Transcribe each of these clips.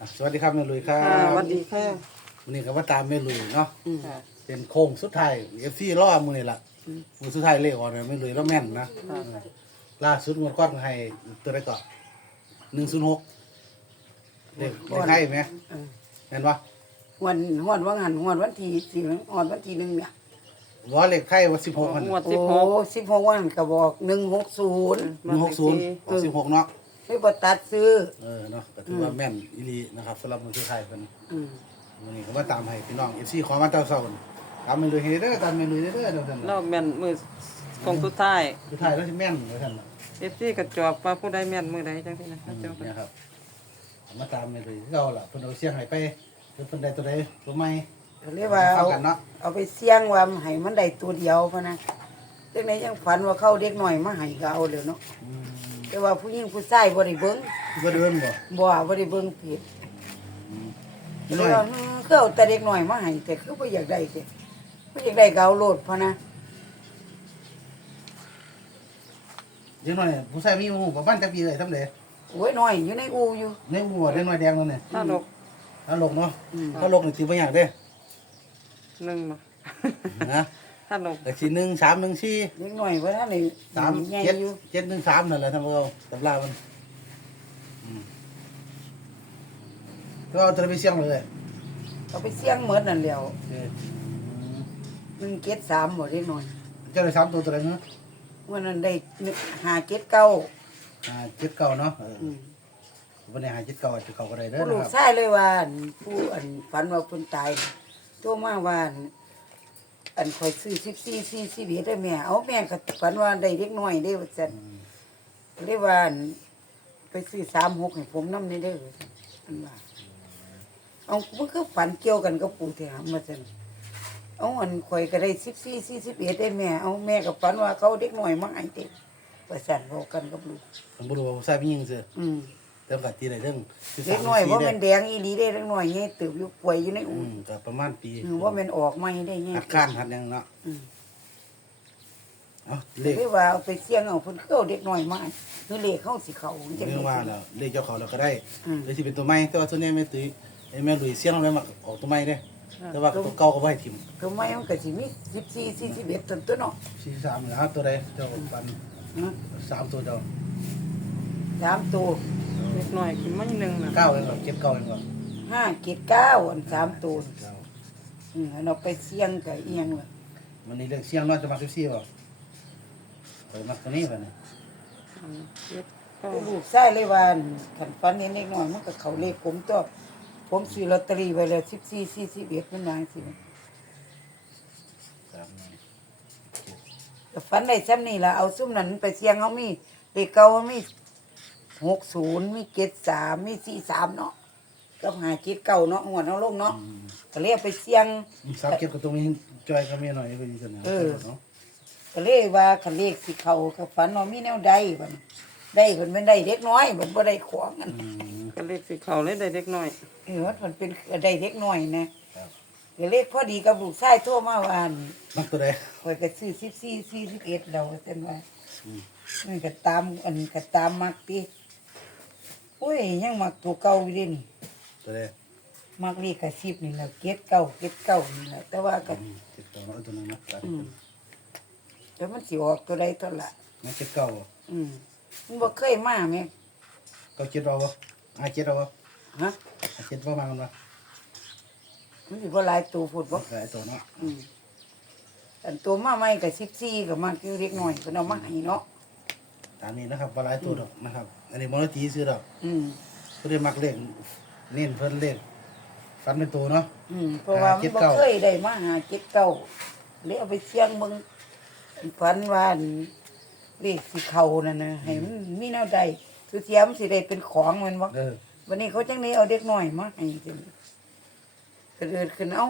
อะสวัสดีครับแม่ลุยครัค่ะบสวัสดีค่ะวันนี้ก็มาตามแม่ลุยเนาะค่ะเป็นโค้งสุดท้ายเอฟซีล่อมือนี่ละมือสุดท้ายเลขออกเนี่ยแม่ลุยแล้วแม่นนะล่าสุดงวดก้อนให้ตัวได้ก็หนึ่งศูนย์หกเลขเลขไทยไหมเออแม่นปะหวนหวนว่างหันหวนวันที่สี่หวนวันที่หนึ่งเนี่ยว่าเลขไทยว่าสิบหกมันงวดโอ้สิบหกสิบหกวันก็บอกหนึ่งหกศูนย์ หนึ่งหกศูนย์สิบหกเนาะ ไม่บตัดซื้อ เออเนาะก็ถือว่าแม่นอีหลีนะครับสำหรับมือสุดท้ายเป็นอืมวันนี้ก็มาตามให้พี่น้องเอฟซีขอมาเต้าเศร้ากันตามแม่ลุยให้เด้อตามแม่ลุยเด้อเด้อเดี๋ยวท่านเราแม่นมือคงสุดท้ายสุดท้ายแล้วสิแม่นเดี๋ยวท่านน่ะเอฟซีกระจอกว่าผู้ใดแม่นมือใดจังซี่นะกระจอกเนี่ยครับเอามาตามเลยคือเราล่ะเพิ่นเอาเสียงให้ไปเพิ่นเพิ่นได้ตัวใดตัวใหม่ ก็เรียกว่าเข้าเอากันเนาะ เอาไปเสี่ยงว่าให้มันได้ตัวเดียวพะนะเด็กไหนยังฝันว่าเข้าเด็กหน่อยมาให้ก็เอาเลยเนาะอืม แต่ว่าผู้หญิงผู้ชายบ่ได้เบิ่งก็เดินบ่บ่บ่ได้เบิ่งผิดนิดหเลน่อยยว่าอืมคือเอาแต่เด็กหน่อยมาให้แต่คือบ่อยากได้แต่บ่อยากได้ก็เอาโลดพะนะเดี๋ยวหน่อยผู้ชายมีหมู่ประมาณจักปีเลยทำเด้โอ้ยน้อยอยู่ในอูอยู่ในหมู่เด็กน้อยแดงนั่นน่ะถ้าลกถ้าลกเนาะอืมถ้าลกนี่สิบ่ยากเด้หนึ่งมานะ ถ้าลกแต่สิ1 3 1 4เด็กหน่อยว่าท่านนี่3ใหญ่7อยู่7 1 3นั่นแหละท่านผู้ชมตำรามันอืมก็เอาตัวไปเสียงเลยเอาไปเสี่ยงเหมือนนั่นแหล้วเออหนึ่งเจ็ดสามหมดเล็กน้อยเจ้าได้สามตัวตัวใดเนาะวันนั้นได้หาเจ็ดเก้าอ่าเจ็ดเก้าเนาะเอออืมวันนี้หาเจ็ดเก้าอาจจะเก้าก็ได้เด้อผู้ลูนะกครับชายเลยว่าอั่นผู้อันฝันว่าเพิ่นตายตัวมาว่าอั่น อันคอยซื้อสิบสี่สี่สิบเอ็ดได้แม่ เอาแม่ก็ฝันว่าได้เล็กน้อยได้ว่าซั่นเลยว่าอั่นไปซื้อสามหกให้ผมนำได้เด้อว่าซั่นอันว่าเอามันคือฝันเกี่ยวกันกับปู่แถมมาซั่นเอาอันข่อยก็ได้สิบสี่สี่สิบเอ็ดได้แม่ เอาแม่ก็ฝันว่าเขาเด็กน้อยมาให้เด็กว่าซั่นบอกกันกับลูกผมบ่รู้ว่าผู้ชายผู้หญิงซื่ออืม แต่กัตีได้เรื่องคือเล็กสามน้อยสี่ว่าเด้มันแดงอีหลีได้เล็กน้อยไงตืบอยู่ป่วยอยู่ในอือู่มก็ประมาณปีอืมว่ามันออกไม่ได้ไงหัดการหัดหยังเนาะอืมเอาเลขเรียกว่าเอาไปเสี่ยงเอาเพิ่นเข้าเด็กน้อยมาคือเลขเข้าสิเขาจังเรื่องว่าแล้วเลขเจ้าเขาเราก็ได้อืมหรือสิเป็นตัวใหม่แต่ว่าส่วนใหญ่แม่ตุ้ยไอ้แม่ลุยเสียงแล้วมักออกตัวใหม่เด้แต่ว่าตัวเก่าก็บ่ให้ทิ่มคือไม่มันก็สิมี14 41ต้นตัวเนาะ43เหลือตัวใดเจ้าปันอืมสามตัวเจ้าสามตัวเล็กน้อยขึ้นมาหนึ่งนะเก้าเองบ่เก็บเก้าเองบ่ห้าเจ็ดเก้าอันสามตัวเก้าอืมอันเอาไปเสี่ยงก็เอียงเลยวันนี้เลขเสียงเนาะจะมา14บ่ไปมักตัวนี้บ่เนี่ยอืมเล็กเก้าลูกชายเลยว่าคันฝันเห็นเด็กน้อยมันก็เข้าเลขผมตัวผมซื้อลอตเตอรี่ไว้แล้ว14 41มันว่าจังซี่สามแต่ฝันได้ซ้ำนี่ละเอาซุ่มนั้นไปเสียงเขามีเลขเก่ามันมี หกศูนย์มีเจ็ดสามมีสี่สามเนาะกับหาเจ็ดเก่าเนาะหัวเนาะลงเนาะก็เลยเอาไปเสียงสามเก็บก็ตรงนี้จอยก็มีหน่อยก็ดีกันนะเออเนาะก็เลยว่าคันเลขสิเขากับฝันว่ามีแนวใดบัดนี้ได้คนเป็นได้เด็กน้อยมันบ่ได้ของกันอืมก็เล็กสิเขาเลยได้เล็กน้อยเออมันเป็นได้เด็กน้อยนะครับก็เลขพอดีกับลูกชายโทรมาว่าอั่นมักตัวใดข่อยก็ซื้อสิบสี่สี่สิบเอ็ดเราเส้นว่าอืมมันก็ตามอันก็ตามมักติ โอ้ยยังมักตัวเก่าอยู่เดินี่ตัวใดมักเลขกระซิบนี่แหละเก็ดเก่าเก็ดเก่านี่แหละแต่ว่าก็อืมเก็บเก้าเนาะตัวนึงเนาะอืมแต่มันสิออกตัวใดตัวละไม่เก็บเก้าบ่อืมมันบ่เคยมาแม่เก้าเจ็ดเอาบ่อาเจ็ดเอาบ่ฮะอาเจ็ดบ่มากันบ่มันสิบ่หลายตัวพูดบ่ หลายตัวเนาะอืมอันตัวมาใหม่ก็14ก็มักอยู่เล็กน้อยเพิ่นเอามาให้เนาะตามนี้นะครับบ่หลายตัวดอกนะครับ อันนี้บ่ได้ตีซื้อดอกอืมเพิ่นได้มักเลขเน้นเพิ่นเลขฟันเป็นตัวเนาะ อืมเพราะว่ามันบ่เคยได้มาหาเจ็ดเก่าเลยเอาไปเสี่ยงเบิ่งฝันว่าอันเลขสิเข้านั่นน่ะให้มันมีแนวใดคือเสียมนสิได้เป็นของแมันบ่เออวันนี้เขาจังนี้เอาเด็กน้อยมาให้จังก็เดินขึ้นเอา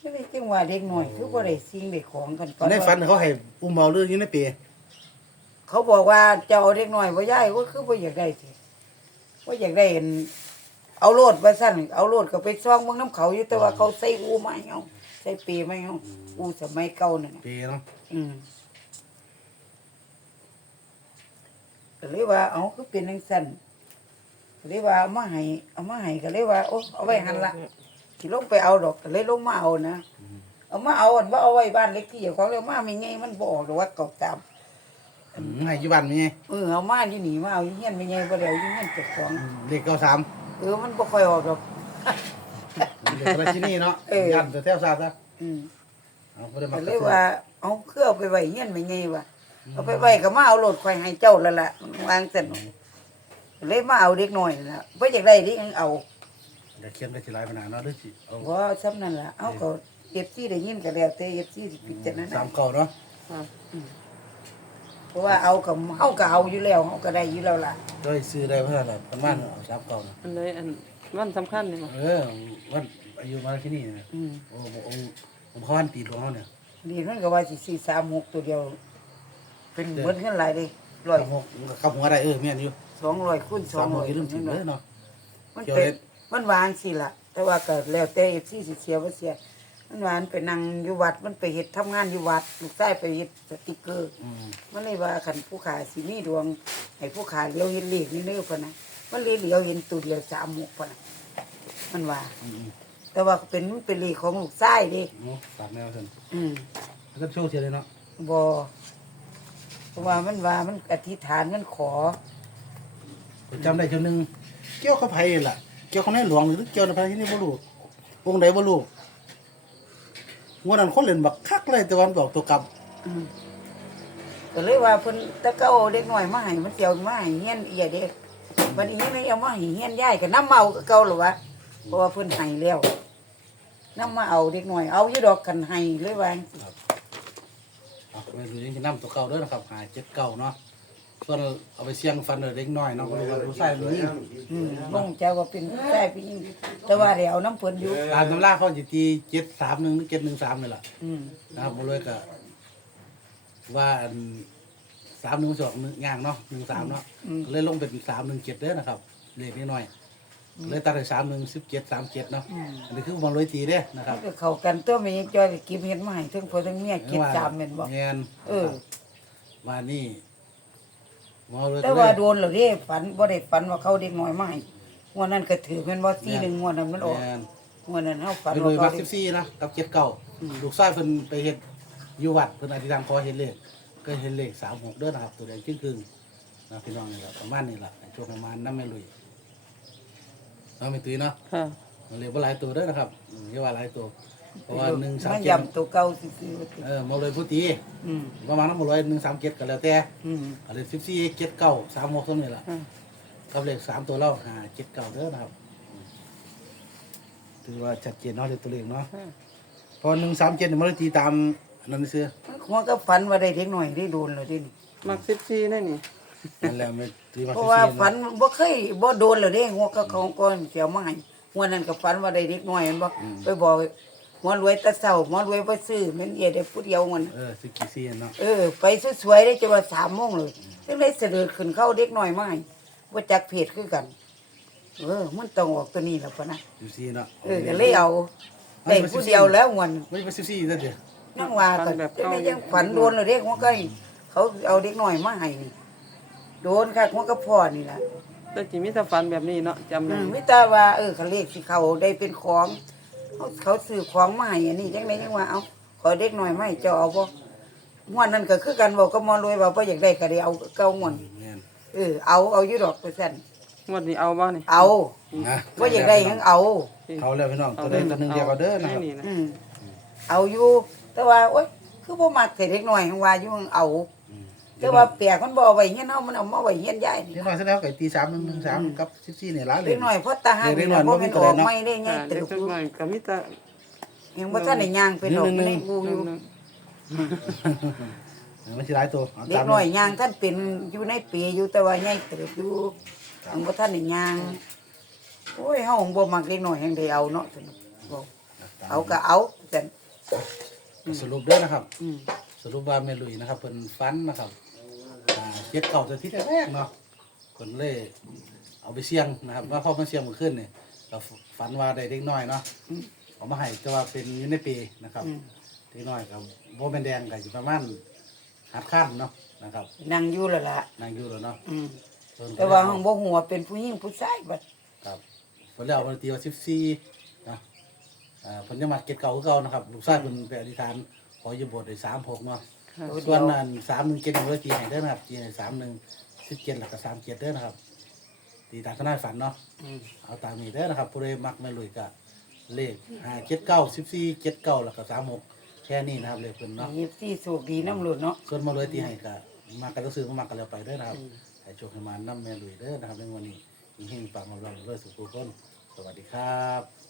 ไม่ได้จังว่าเด็กน้อยคือบ่ได้สิ่งได้ของกันในฝันเขาให้อุ้มเอาเรื่องอยู่ในเปี เขาบอกว่าจะเอาเด็กน้อยบ่ย้ายก็คือบ่อยากได้สิบ่อยากได้อันเอาโลดว่าซั่นเอาโลดก็ไปซ่องเบิ่งน้ำเขาอยู่แต่ว่าเขาใส่อูมาให้เอาใส่เปมาให้เอาอูสมัยเก่านั่นน่ะปีเนาะอืมก็เลยว่าเอาคือเป็นจังซั่นก็เลยว่าเอามาให้เอามาให้ก็เลยว่าโอ้เอาไว้หันละสิลงไปเอาดอกก็เลยลงมาเอานะเอามาเอาอันว่าเอาไว้บ้านเล็กที่เจ้าของเลยมาไม่ไงมันบ่ออกหรอกว่าเก่าตาม อืมให้อยู่บ้านมีไงเออเอามาอยู่นี่มาเอาอยู่เฮียนไม่ไงบ่ได้เอาอยู่เฮียนเจ้าของเลขเก้าสามเออมันบ่ค่อยออกดอก เลขอะไรที่นี่เนาะเออยันแต่แถวซาซะอืมเอาบ่ได้มาก็กเลระยทบว่าเอาเครื่องเอาไปไว้เฮียนไม่ไงวะเอาไปไว้ก็มาเอาโหลดข่อยให้เจ้าแล้วล่ะวางซั่นเลยมาเอาเด็กน้อยนั่นล่ะบ่อยากได้เด็กยังเอาอย่าเขียนได้สิหลายปัญหาเนาะหรือสิเอาว่าซ้ำนั่นล่ะเอาก็เอฟซีได้ยินก็แล้วแต่เอฟซีสิพิจารณาสามเก้าเนาะค่ะเพ ราะว่าเอากับเฮาก็เอาอยู่แล้วเฮาก็ได้อยู่แล้วล่ะโดยซื้อได้เพื่ออะไรประมาณเอาสามเก้าเนาะอันใดอันวันสำคัญนี่บ่เออวันอายุมาที่นี่นะอืมโอ้โหผมเขาวันปีของเขาเนี่ยนี่มันก็ว่าสิสี่สามหกตัวเดียว เป็นเบิดเงินหลายเลยร้อยขับหกขับหัวได้เออเมียนอยู่สองร้อยคูณสอสางมหร้กอยอีลืมถึงเลยเนาะ มันเกี่ยวเป็เล็นดมันวางสิล่ะ แต่ว่าก็แล้วแต่เอฟซีสิเสียบ่เสีย มันวามันไปนั่งอยู่วัดมันไปเฮ็ดทำงานอยู่วัดลูกชายไปเฮ็ดสติกเกอร์ อืมมันเลยว่าคันผู้ขาสิมีดวงให้ผู้ขาเลี้ยวเห็นเลขนี่เด้อพุ่นนะมันเลยเลี้ยวเห็นตัวเดียวสามหกพุ่นน่ะมันว่า อืมแต่ว่าเป็นมันเป็นเลขของลูกชายเด้อืมฝากแนวเถอะอืมแล้วก็โชว์เทียเลยเนาะบ่เพราะว่ามันว่ามันอธิษฐานมันขอ ผมจำได้เจ้าหนึ่งเกี่ยวกับไผ่ล่ะเกี่ยวกับในหลวงหรือเกี่ยวกับไผ่ที่นี่บ่รู้องค์ใดบ่รู้ งวดนั้นคนเล่นบักคักเลยแต่วันบอกตัวกลับอืมก็เลยว่าเพิ่นแตะเก้าเด็กน้อยมาให้มันเตียวมาให้เฮียนเอียเด็กบัดนี้ยังไงเอามาให้เฮียนยายก็นำมาเอาเก่าหรอวะเพราะว่าเพิ่นให้แล้วนำมาเอาเด็กน้อยเอาอยู่ดอกกันให้เลยว่าจังซี้อะไปดูยังจะนำตัวเก่าเด้อนะครับหาเจ็ดเก่าเนาะ ส่วนเอาไปเสี่ยงฟันเด็กน้อยเนาะก็รู้ว่าผู้ชายผู้หญิงอืมบ่งเจ้าก็เป็นผู้ชายผู้หญิงแต่ว่าเดี๋ยวเอาน้ำเพิ่นอยู่ตามตำราเขาจะตีเจ็ดสามหนึ่งหรือเจ็ดหนึ่งสามนี่แหละอืมนะครับบ่เลยก็ว่าอันสามหนึ่งสองหนึ่งย่างเนาะหนึ่งสามเนาะก็เลยลงเป็นสามหนึ่งเจ็ดเด้อนะครับเลขนิดหน่อยเลยตัดไปสามหนึ่งสิบเจ็ดสามเจ็ดเนาะอันนี้คือมันลอยตีเด้อนะคมัรันบก็เข้ากันตัวแม่จอยก็เกินเฮ็ดมาให้ทั้งพ่อทั้งเมียเก็บจามแม่นบ่แม่นเออว่านี่หมอเลย แต่ว่าโดนแล้วเด้ฝันบ่ได้ฝันว่าเขาเด็กน้อยมาให้งวดนั้นก็ถือแม่นบ่4 1งวดนั้นมันออกแม่นงวดนั้นเฮาฝันไปเลว่ายเขามักเด็สิกบสี่นะกับเจ็ดเก้าลูกชายเพิ่นไปเฮ็ดอยู่วัดเพิ่นอธิษฐานขอเห็นเลขก็เห็นเลขสามหกเด้อนะครับ ตัวแดงครึ่งๆนะพี่น้องนี่แหละประมาณนี้แหละในช่วงประมาณน้ำแม่ลุยน้องไม่ตุ้ยเนาะค่ะมันเรียกว่าหลายตัวเด้อนะครับอืมเรียกว่าหลายตัว เพราะว่าหนึ่งสามมันเจ็ดย่ำตัวเก่าซื่อๆว่าติเออมาเลยผู้ตีอืมประมาณนั้นหมดเลยหนึ่งสามเจ็ดกันแล้วแต่อืมอะไรสิบสี่เจ็ดเก้าสามหกเท่านี้แหละค่ะกับเลขสามตัวเล่าหาเจ็ดเก้าเด้อนะครับอืมถือว่าชัดเจนเนาะเลขตัวเลขเนาะค่ะพอหนึ่งสามเจ็ดเนี่ยมันเลยตีตามอันนั้นเสื้อมันหัวก็ฝันว่าได้เด็กน้อยได้โดนแล้วเดิมัก14ได้นี่นั่นแหละไม่ตีมาเพสิราะบว่าสี่ฝันบ่เคยบ่โดนแล้วเด้หัวก็เขาก่อนเสียวมาให้หัวนั้นก็ฝันว่าได้เด็กน้อยเห็นบ่ไปบอก หัวรวยแตะเช้าหัวรวยบ่ซื้อแม่นเอียได้ผู้เดียวมันเออสิบกี่ซีเนาะเออ ไปสวยๆได้จะว่า3โมงเลยจังได๋เสด็จขึ้นเข้าเด็กน้อยมาให้บ่จักเพศคือกัน เออ มันต้องออกตัวนี้แล้วปะนะสิบสี่เนาะเออก็เลยเอาได้ผู้เดียวแล้วงวนไม่เป็นสิบสี่นั่นเดียวนั่งว่าก็จะไม่ยังฝันโดนเลยเด็กหัวก็เขาเอาเด็กน้อยมาให้นี่โดนค่ะหัวก็พ่อนี่ล่ะแต่สิมีแต่ฝันแบบนี้เนาะจำอืได้มมิตาว่าเออเขาเลขสิเขาได้เป็นของ เขาเขาซื้อของมาให้อันนี้จังไดจังว่าเอาขอเด็กน้อยมาให้เจ้าเอาบ่ม่วนนั่นก็คือกันบอกก็มอรวยว่าบ่อยากได้ก็ได้เอาเก่าม่วนแม่นเออเอาเอาอยู่ดอกเปอร์เซ็นต์งวดนี้เอาบ่นี่เอานะบ่อยากได้หยังเอาเขาแล้วพี่น้องตัวใดตัวหนึ่งเดียวกันเด้อนะครับ นี่นะ อืมเอาอยู่ แต่ว่าโอ๊ยคือบ่มักแต่เด็กน้อยหังว่าอยู่หังเอาอืม แต่ว่าแปลกมันบ่เอาไว้เฮียนเฮามันเอามาไว้เฮียนยายนี่เล็กน้อยเสร็จแล้วไก่ตีสามหนึ่งหนึ่งสามกับสิบสี่เนี่ยหล้านเลเด็ย กน้อยเพราะตาหาเด็นี่กน้อยบ่บ่มีแม่นตัอวอกเนาะ ไม่ได้ไงค่ะตึเด็กกจักหน่อยก็มีแต่ ยังบ่ทันได้ย่างไปดอกในกูอยู่มันสิหลายตัวเอาเด็ตากม น้อยย่างท่านเป็นอยู่ในปีอยู่แต่ว่าใหญ่เติบอยู่ยังบ่ทันได้ย่างโอ้ยเฮาบ่มักเด็กน้อยแห่งได้เอาเนาะสนุกบอกเอาก็เอาจังสรุปเด้อนะครับ อืม สรุปว่าแม่ลุยนะครับเป็นฟันนะครับ อ่าเจ็ดเก่าจะที่แรกๆเนาะคนเลยเอาไปเสี่ยงนะครับว่าพอมาเสี่ยงเมื่อคืนเนี่ยเราฝันว่าได้เด็กน้อยเนาะเอามาให้แต่ว่าเป็นอยูในปีนะครับอืม เด็กน้อยกับโบเป็นแดงกับอยู่ประมาณหัดข้ามเนาะนะครับนั่งอยู่แล้วล่ะนางอยู่แล้วเนาะอืมเพิ่นก็แต่ว่าห้องบ่ฮู้ว่าเป็นผู้หญิงผู้ชายบัดครับเพิ่นแล้วเพิ่นตีว่า14นะอ่าเพิ่นยังมาเก็ตเก่าคือเก่านะครับลูกชายเพิ่นไปอธิษฐานขออยู่โบสถ์ได้36เนาะค่ะ ส่วนนั้น31เกตยังบ่ได้ตีให้เด้อนะครับตีให้31 17แล้วก็37เด้อนะครับตีตามขนาดฝันเนาะอืมเอาตามนี้เด้อนะครับผู้ใดมักแม่ลุยก็เลข5 7 9 14 7 9แล้วก็36แค่นี้นะครับเลขเพิ่นเนาะมีที่โชคดีนำโลดเนาะส่วนมาเลยตีให้ก็มากันก็ซื้อมามากันแล้วไปเด้อนะครับให้โชคให้มานํแม่ลุยเด้อนะครับในวันนี้มีเฮงปากมาลองด้วยสุขุคนสวัสดีครับ